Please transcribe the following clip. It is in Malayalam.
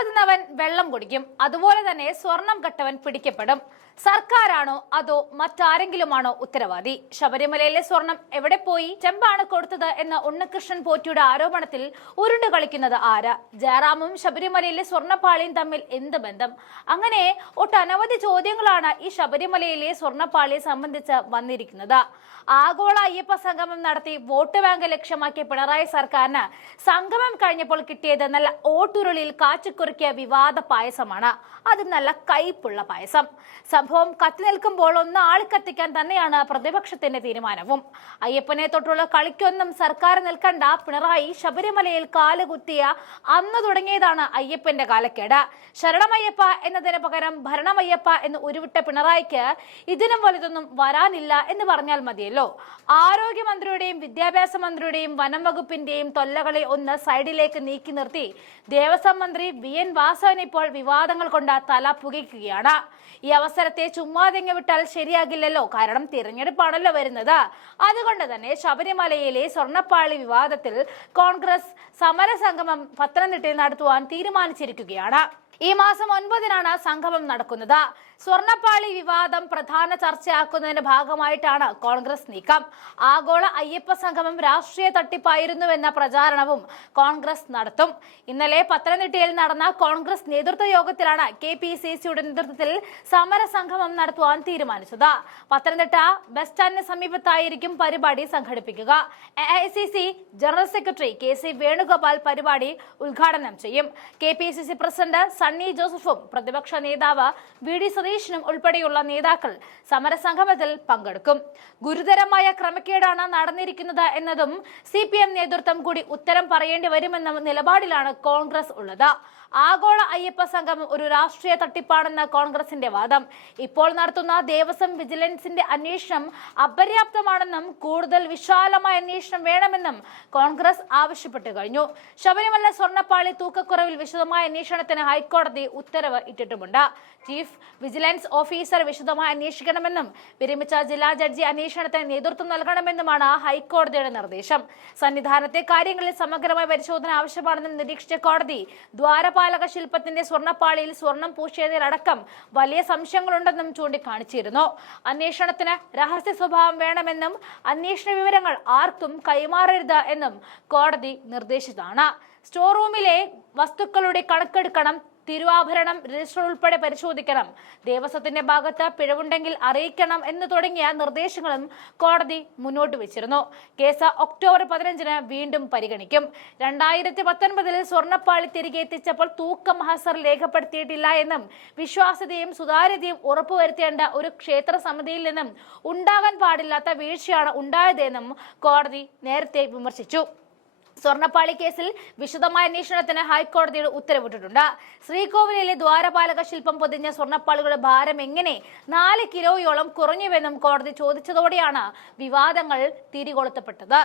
ഉപ്പ് തിന്നവൻ വെള്ളം കുടിക്കും. അതുപോലെ തന്നെ സ്വർണം കട്ടവൻ പിടിക്കപ്പെടും. സർക്കാരാണോ അതോ മറ്റാരെങ്കിലുമാണോ ഉത്തരവാദി? ശബരിമലയിലെ സ്വർണം എവിടെ പോയി? ചെമ്പാണ് കൊടുത്തത് എന്ന ഉണ്ണികൃഷ്ണൻ പോറ്റിയുടെ ആരോപണത്തിൽ ഉരുണ്ടു കളിക്കുന്നത് ആര്? ജയറാമും ശബരിമലയിലെ സ്വർണ്ണപ്പാളിയും തമ്മിൽ എന്ത് ബന്ധം? അങ്ങനെ ഒട്ടനവധി ചോദ്യങ്ങളാണ് ഈ ശബരിമലയിലെ സ്വർണ്ണപ്പാളിയെ സംബന്ധിച്ച് വന്നിരിക്കുന്നത്. ആഗോള അയ്യപ്പ സംഗമം നടത്തി വോട്ട് ബാങ്ക് ലക്ഷ്യമാക്കിയ പിണറായി സർക്കാരിന് സംഗമം കഴിഞ്ഞപ്പോൾ കിട്ടിയത് നല്ല ഓട്ടുരുളിയിൽ കാച്ചിക്കുറുക്കിയ വിവാദ പായസമാണ്. അത് നല്ല കയ്പുള്ള പായസം. സംഭവം കത്തി നിൽക്കുമ്പോൾ ഒന്ന് ആളിക്കത്തിക്കാൻ തന്നെയാണ് പ്രതിപക്ഷത്തിന്റെ തീരുമാനവും. അയ്യപ്പനെ തൊട്ടുള്ള കളിക്കൊന്നും സർക്കാർ നിൽക്കണ്ട. പിണറായി ശബരിമലയിൽ കാലുകുത്തിയ അന്ന് തുടങ്ങിയതാണ് അയ്യപ്പന്റെ കാലക്കേട്. ശരണമയ്യപ്പ എന്നതിന് പകരം ഭരണമയ്യപ്പ എന്ന് ഉരുവിട്ട പിണറായിക്ക് ഇതിനും വലുതൊന്നും വരാനില്ല എന്ന് പറഞ്ഞാൽ മതിയല്ലോ. ആരോഗ്യമന്ത്രിയുടെയും വിദ്യാഭ്യാസ മന്ത്രിയുടെയും വനം വകുപ്പിന്റെയും തൊല്ലകളെ ഒന്ന് സൈഡിലേക്ക് നീക്കി നിർത്തി ദേവസ്വം മന്ത്രി VN വാസവൻ ഇപ്പോൾ വിവാദങ്ങൾ കൊണ്ട് തല പുകയ്ക്കുകയാണ്. ഈ അവസരത്തെ ചുമ്മാതെങ്ങ വിട്ടാൽ ശരിയാകില്ലല്ലോ. കാരണം തിരഞ്ഞെടുപ്പാണല്ലോ വരുന്നത്. അതുകൊണ്ട് തന്നെ ശബരിമലയിലെ സ്വർണ്ണപ്പാളി വിവാദത്തിൽ കോൺഗ്രസ് സമരസംഗമം പത്തനംതിട്ടയിൽ നടത്തുവാൻ തീരുമാനിച്ചിരിക്കുകയാണ്. ഈ മാസം 9-നാണ് സംഗമം നടക്കുന്നത്. സ്വർണ്ണപ്പാളി വിവാദം പ്രധാന ചർച്ചയാക്കുന്നതിന്റെ ഭാഗമായിട്ടാണ് കോൺഗ്രസ് നീക്കം. ആഗോള അയ്യപ്പ സംഗമം രാഷ്ട്രീയ തട്ടിപ്പായിരുന്നുവെന്ന പ്രചാരണവും കോൺഗ്രസ് നടത്തും. ഇന്നലെ പത്തനംതിട്ടയിൽ നടന്ന കോൺഗ്രസ് നേതൃത്വ യോഗത്തിലാണ് KPCCയുടെ നേതൃത്വത്തിൽ സമരസംഗമം നടത്തുവാൻ തീരുമാനിച്ചത്. പത്തനംതിട്ട ബസ് സ്റ്റാൻഡിന് സമീപത്തായിരിക്കും പരിപാടി സംഘടിപ്പിക്കുക. AICC general secretary KC Venugopal പരിപാടി ഉദ്ഘാടനം ചെയ്യും. KPCC പ്രസിഡന്റ് സണ്ണി ജോസഫും പ്രതിപക്ഷ നേതാവ് VD സതീശനും ഉൾപ്പെടെയുള്ള നേതാക്കൾ സമരസംഗമത്തിൽ പങ്കെടുക്കും. ഗുരുതരമായ ക്രമക്കേടാണ് നടന്നിരിക്കുന്നത് എന്നതും CPM നേതൃത്വം കൂടി ഉത്തരം പറയേണ്ടി വരുമെന്ന നിലപാടിലാണ് കോൺഗ്രസ് ഉള്ളത്. ആഗോള അയ്യപ്പ സംഗമം ഒരു രാഷ്ട്രീയ തട്ടിപ്പാണെന്ന കോൺഗ്രസിന്റെ വാദം. ഇപ്പോൾ നടത്തുന്ന ദേവസ്വം വിജിലൻസിന്റെ അന്വേഷണം അപര്യാപ്തമാണെന്നും കൂടുതൽ വിശാലമായ അന്വേഷണം വേണമെന്നും കോൺഗ്രസ് ആവശ്യപ്പെട്ടു കഴിഞ്ഞു. ശബരിമല സ്വർണ്ണപ്പാളി തൂക്കക്കുറവിൽ വിശദമായ അന്വേഷണത്തിന് ഹൈക്കോടതി ഉത്തരവ് ഇട്ടിട്ടുമുണ്ട്. ചീഫ് വിജിലൻസ് ഓഫീസർ വിശദമായി അന്വേഷിക്കണമെന്നും വിരമിച്ച ജില്ലാ ജഡ്ജി അന്വേഷണത്തിന് നേതൃത്വം നൽകണമെന്നുമാണ് ഹൈക്കോടതിയുടെ നിർദ്ദേശം. സന്നിധാനത്തെ കാര്യങ്ങളിൽ സമഗ്രമായ പരിശോധന ആവശ്യമാണെന്ന് നിരീക്ഷിച്ച കോടതി ദ്വാരപാലക ശില്പത്തിന്റെ സ്വർണ്ണപ്പാളിയിൽ സ്വർണം പൂശിയതിലടക്കം വലിയ സംശയങ്ങളുണ്ടെന്നും ചൂണ്ടിക്കാണിച്ചിരുന്നു. അന്വേഷണത്തിന് രഹസ്യ സ്വഭാവം വേണമെന്നും അന്വേഷണ വിവരങ്ങൾ ആർക്കും കൈമാറരുത് എന്നും കോടതി നിർദ്ദേശിച്ചതാണ്. സ്റ്റോർ റൂമിലെ വസ്തുക്കളുടെ കണക്കെടുക്കണം, തിരുവാഭരണം രജിസ്റ്റർ ഉൾപ്പെടെ പരിശോധിക്കണം, ദേവസ്വത്തിന്റെ ഭാഗത്ത് പിഴവുണ്ടെങ്കിൽ അറിയിക്കണം എന്ന് തുടങ്ങിയ നിർദ്ദേശങ്ങളും കോടതി മുന്നോട്ട് വെച്ചിരുന്നു. കേസ് ഒക്ടോബർ 15-ന് വീണ്ടും പരിഗണിക്കും. 2019-ൽ സ്വർണ്ണപ്പാളി തിരികെ എത്തിച്ചപ്പോൾ തൂക്കം ഹസർ രേഖപ്പെടുത്തിയിട്ടില്ല എന്നും വിശ്വാസ്യതയും സുതാര്യതയും ഉറപ്പുവരുത്തേണ്ട ഒരു ക്ഷേത്ര സമിതിയിൽ നിന്നും ഉണ്ടാകാൻ പാടില്ലാത്ത വീഴ്ചയാണ് ഉണ്ടായതെന്നും കോടതി നേരത്തെ വിമർശിച്ചു. സ്വർണ്ണപ്പാളി കേസിൽ വിശദമായ അന്വേഷണത്തിന് ഹൈക്കോടതിയുടെ ഉത്തരവിട്ടിട്ടുണ്ട്. ശ്രീകോവിലിലെ ദ്വാരപാലക ശില്പം പൊതിഞ്ഞ സ്വർണ്ണപ്പാളികളുടെ ഭാരം എങ്ങനെ 4 കിലോയോളം കുറഞ്ഞുവെന്നും കോടതി ചോദിച്ചതോടെയാണ് വിവാദങ്ങൾ തിരികൊളുത്തപ്പെട്ടത്.